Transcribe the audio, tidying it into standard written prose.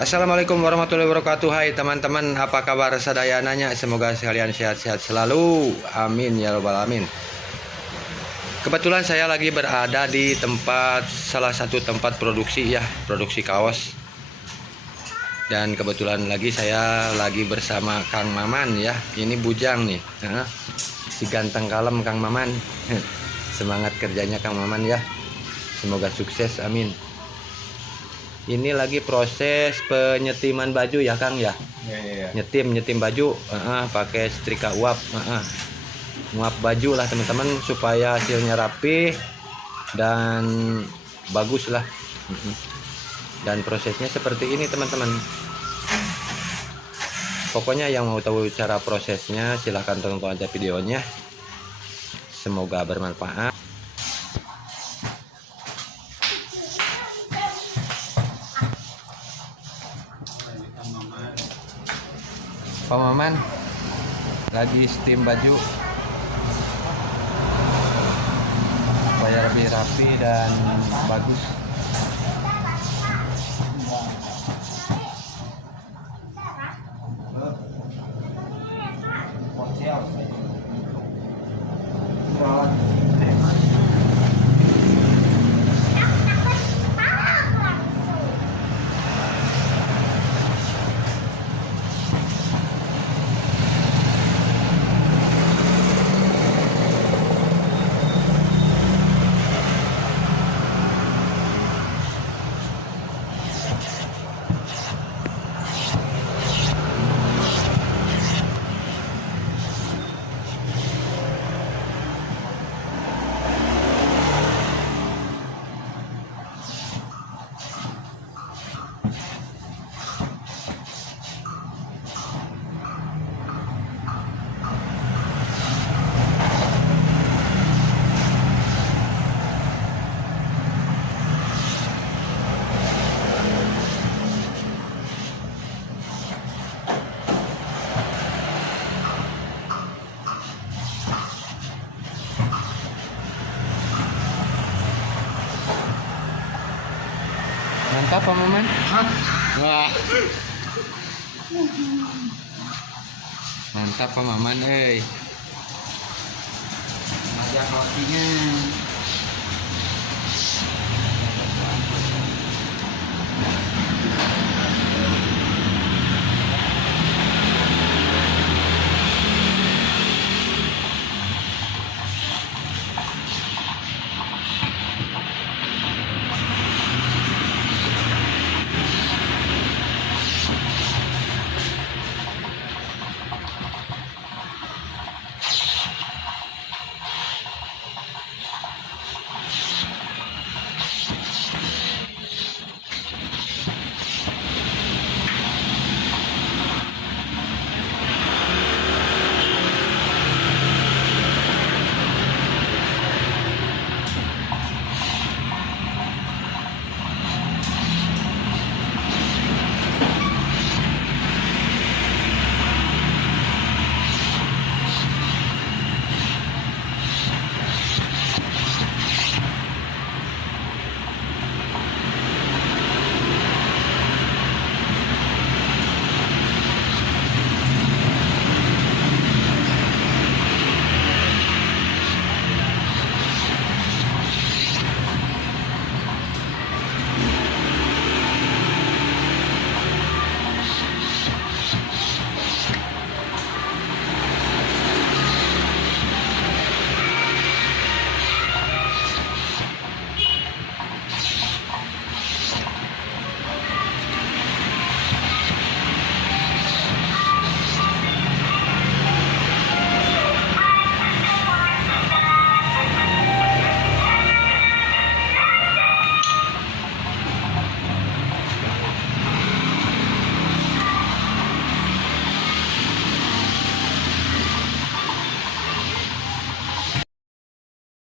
Assalamualaikum warahmatullahi wabarakatuh. Hai teman-teman, apa kabar sadayananya? Semoga sekalian sehat-sehat selalu. Amin ya robbal alamin. Kebetulan saya lagi berada di salah satu tempat produksi produksi kaos. Dan kebetulan lagi saya lagi bersama Kang Maman ya. Ini bujang nih. Si ganteng kalem Kang Maman. Semangat kerjanya Kang Maman ya. Semoga sukses, amin. Ini lagi proses penyetiman baju ya Kang ya. Ya. Nyetim baju, pakai setrika uap, nguap baju lah teman-teman supaya hasilnya rapi dan bagus lah. Dan prosesnya seperti ini teman-teman. Pokoknya yang mau tahu cara prosesnya silahkan tonton aja videonya. Semoga bermanfaat. Pak Maman lagi steam baju supaya lebih rapi dan bagus. Mantap Pak Maman. Wah. Mantap Pak Maman, Masak rotinya.